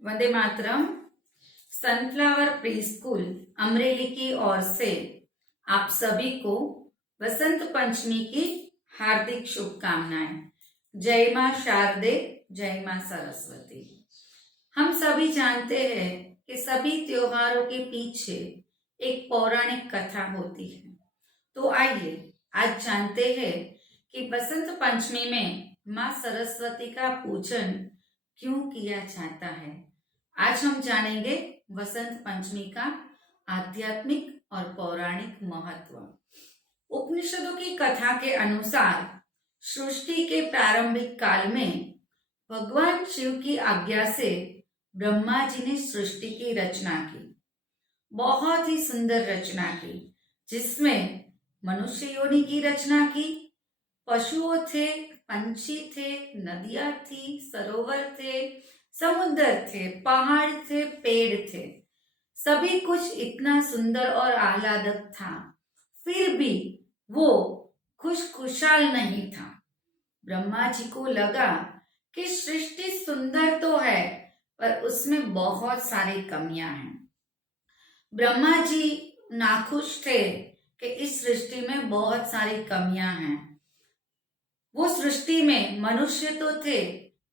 Vande Mataram. Sunflower pre school Amreli की ओर से आप सभी को वसंत पंचमी की हार्दिक शुभकामनाएं। जय मां शारदे, जय मां सरस्वती। हम सभी जानते हैं कि सभी त्योहारों के पीछे एक पौराणिक कथा होती है। तो आइए आज जानते हैं कि वसंत पंचमी में मां सरस्वती का पूजन क्यों किया जाता है। आज हम जानेंगे वसंत पंचमी का आध्यात्मिक और पौराणिक महत्व। उपनिषदों की कथा के अनुसार सृष्टि के प्रारंभिक काल में भगवान शिव की आज्ञा से ब्रह्मा जी ने सृष्टि की रचना की। बहुत ही सुंदर रचना की, जिसमें मनुष्य योनि की रचना की, पशुओं थे, पंछी थे, नदियां थी, सरोवर थे, समुद्र थे, पहाड़ थे, पेड़ थे। सभी कुछ इतना सुंदर और आह्लादक था, फिर भी वो खुशखुशाल नहीं था। ब्रह्मा जी को लगा कि सृष्टि सुंदर तो है, पर उसमें बहुत सारी कमियां हैं। ब्रह्मा जी नाखुश थे कि इस सृष्टि में बहुत सारी कमियां हैं। वो सृष्टि में मनुष्य तो थे,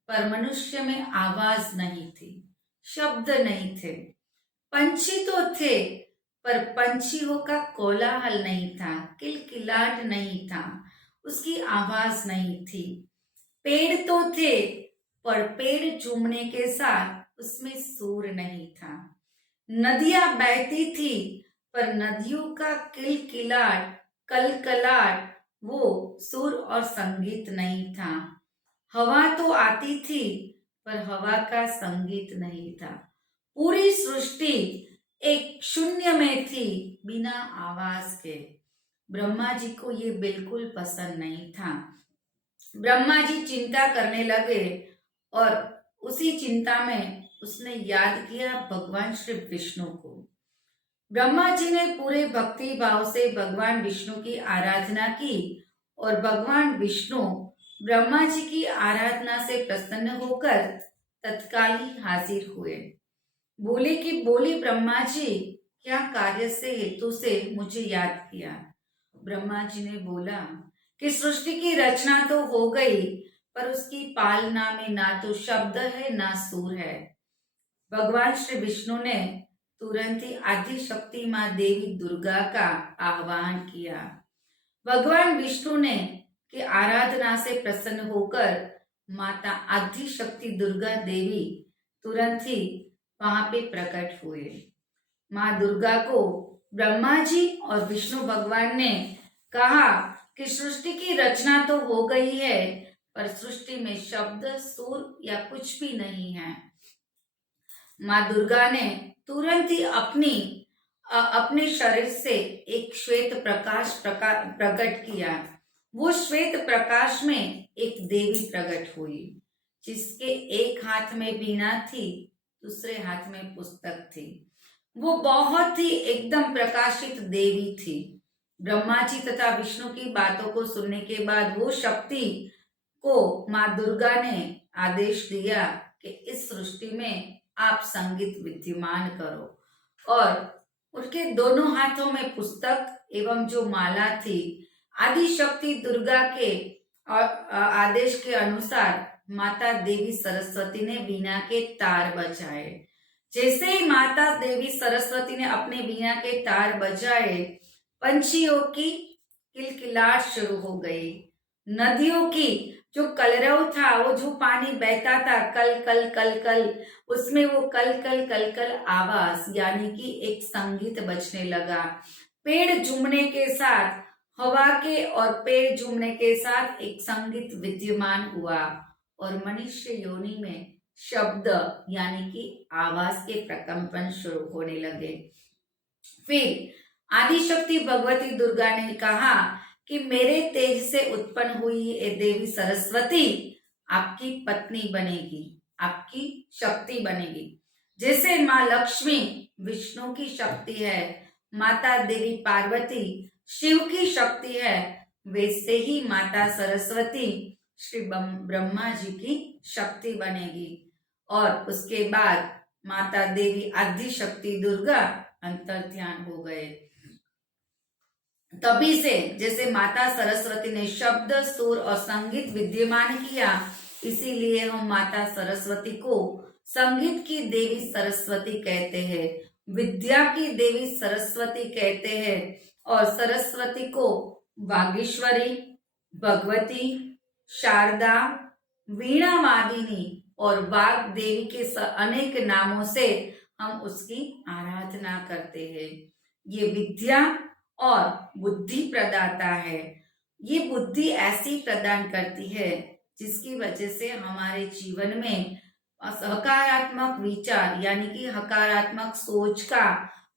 पर मनुष्य में आवाज नहीं थी, शब्द नहीं थे। पंछी तो थे, पर पंछियों का कोलाहल नहीं था, किलकिलाट नहीं था, उसकी आवाज नहीं थी। पेड़ तो थे, पर पेड़ झूमने के साथ उसमें सुर नहीं था। नदियां बहती थी, पर नदियों का किलकिलाट, कलकलाट, वो सुर और संगीत नहीं था। हवा तो आती थी, पर हवा का संगीत नहीं था। पूरी सृष्टि एक शून्य में थी, बिना आवाज के। ब्रह्मा जी को ये बिल्कुल पसंद नहीं था। ब्रह्मा जी चिंता करने लगे और उसी चिंता में उसने याद किया भगवान श्री विष्णु को। ब्रह्मा जी ने पूरे भक्ति भाव से भगवान विष्णु की आराधना की और भगवान विष्णु ब्रह्मा जी की आराधना से प्रसन्न होकर तत्काल ही हाजिर हुए। बोले कि बोले ब्रह्मा जी, क्या कार्य से हेतु से मुझे याद किया। ब्रह्मा जी ने बोला कि सृष्टि की रचना तो हो गई, पर उसकी पालना में ना तो शब्द है ना सुर है। भगवान श्री विष्णु ने तुरंत ही आदि शक्ति मां देवी दुर्गा का आह्वान किया। भगवान विष्णु ने की आराधना से प्रसन्न होकर माता आदि शक्ति दुर्गा देवी तुरंत ही वहां पे प्रकट हुए। मां दुर्गा को ब्रह्मा जी और विष्णु भगवान ने कहा कि सृष्टि की रचना तो हो गई है, पर सृष्टि में शब्द, सुर या कुछ भी नहीं है। मां दुर्गा ने तुरंत ही अपने शरीर से एक श्वेत प्रकाश प्रकट किया। वो श्वेत प्रकाश में एक देवी प्रकट हुई, जिसके एक हाथ में वीणा थी, दूसरे हाथ में पुस्तक थी। वो बहुत ही एकदम प्रकाशित देवी थी। ब्रह्मा जी तथा विष्णु की बातों को सुनने के बाद वो शक्ति को मां दुर्गा ने आदेश दिया कि इस सृष्टि में आप संगीत विद्यमान करो। और उसके दोनों हाथों में पुस्तक एवं जो माला थी, आदि शक्ति दुर्गा के और आदेश के अनुसार माता देवी सरस्वती ने वीणा के तार बजाए। जैसे ही माता देवी सरस्वती ने अपने वीणा के तार बजाए, पंछियों की किलकिलाट शुरू हो गई। नदियों की जो कलरव था, वो जो पानी बहता था कल कल कल कल, उसमें वो कल कल कल कल आवाज यानी कि एक संगीत बजने लगा। पेड़ झूमने के साथ, हवा के और पेड़ झूमने के साथ एक संगीत विद्यमान हुआ और मनुष्य योनि में शब्द यानी कि आवाज के प्रकंपन शुरू होने लगे। फिर आदिशक्ति भगवती दुर्गा ने कहा कि मेरे तेज से उत्पन्न हुई ये देवी सरस्वती आपकी पत्नी बनेगी, आपकी शक्ति बनेगी। जैसे माँ लक्ष्मी विष्णु की शक्ति है, माता देवी पार्वती शिव की शक्ति है, वैसे ही माता सरस्वती श्री ब्रह्मा जी की शक्ति बनेगी। और उसके बाद माता देवी आदि शक्ति दुर्गा अंतर्ध्यान हो गए। तभी से जैसे माता सरस्वती ने शब्द, सुर और संगीत विद्यमान किया, इसीलिए हम माता सरस्वती को संगीत की देवी सरस्वती कहते हैं, विद्या की देवी सरस्वती कहते हैं और सरस्वती को वागीश्वरी, भगवती, शारदा, वीणा वादिनी और वाग देवी के अनेक नामों से हम उसकी आराधना करते हैं। ये विद्या और बुद्धि प्रदाता है। ये बुद्धि ऐसी प्रदान करती है जिसकी वजह से हमारे जीवन में सकारात्मक विचार यानी कि सकारात्मक सोच का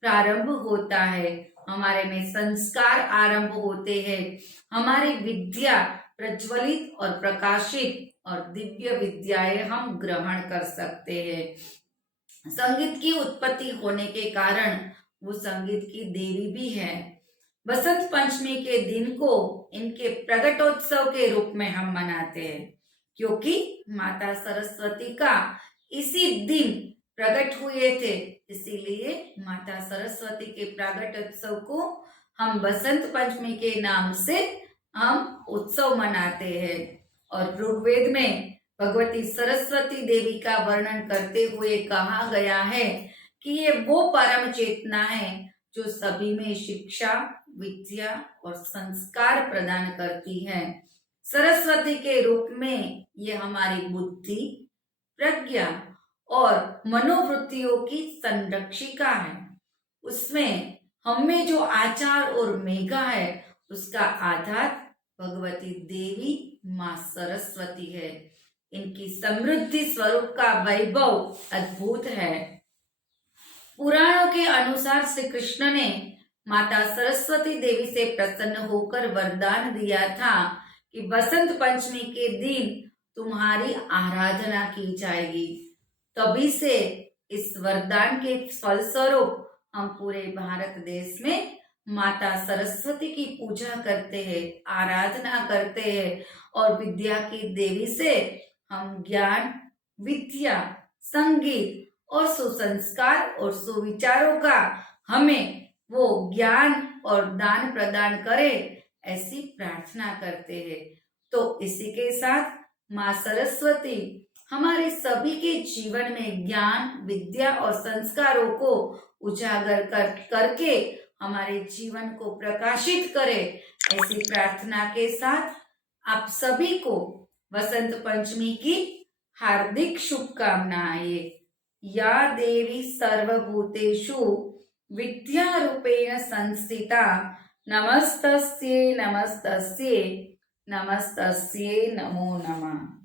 प्रारंभ होता है, हमारे में संस्कार आरंभ होते हैं, हमारी विद्या प्रज्वलित और प्रकाशित और दिव्य विद्याएं हम ग्रहण कर सकते हैं। संगीत की उत्पत्ति होने के कारण वो संगीत की देवी भी है। बसंत पंचमी के दिन को इनके प्रगटोत्सव के रूप में हम मनाते हैं, क्योंकि माता सरस्वती का इसी दिन प्रकट हुए थे, इसीलिए माता सरस्वती के प्रगटोत्सव को हम बसंत पंचमी के नाम से हम उत्सव मनाते हैं। और ऋग्वेद में भगवती सरस्वती देवी का वर्णन करते हुए कहा गया है कि ये वो परम चेतना है जो सभी में शिक्षा, विद्या और संस्कार प्रदान करती है। सरस्वती के रूप में ये हमारी बुद्धि, प्रज्ञा और मनोवृत्तियों की संरक्षिका है। उसमें हमें जो आचार और मेघा है उसका आधार भगवती देवी माँ सरस्वती है। इनकी समृद्धि स्वरूप का वैभव अद्भुत है। पुराणों के अनुसार श्री कृष्ण ने माता सरस्वती देवी से प्रसन्न होकर वरदान दिया था कि बसंत पंचमी के दिन तुम्हारी आराधना की जाएगी। तभी से इस वरदान के फलस्वरूप हम पूरे भारत देश में माता सरस्वती की पूजा करते हैं, आराधना करते हैं और विद्या की देवी से हम ज्ञान, विद्या, संगीत और सुसंस्कार और सुविचारों का हमें वो ज्ञान और दान प्रदान करे, ऐसी प्रार्थना करते हैं। तो इसी के साथ माँ सरस्वती हमारे सभी के जीवन में ज्ञान, विद्या और संस्कारों को उजागर करके हमारे जीवन को प्रकाशित करे, ऐसी प्रार्थना के साथ आप सभी को वसंत पंचमी की हार्दिक शुभकामनाएं। या देवी सर्वभूतेषु विद्यारूपेण संस्थिता नमस्तस्यै नमस्तस्यै नमस्तस्यै नमो नमः।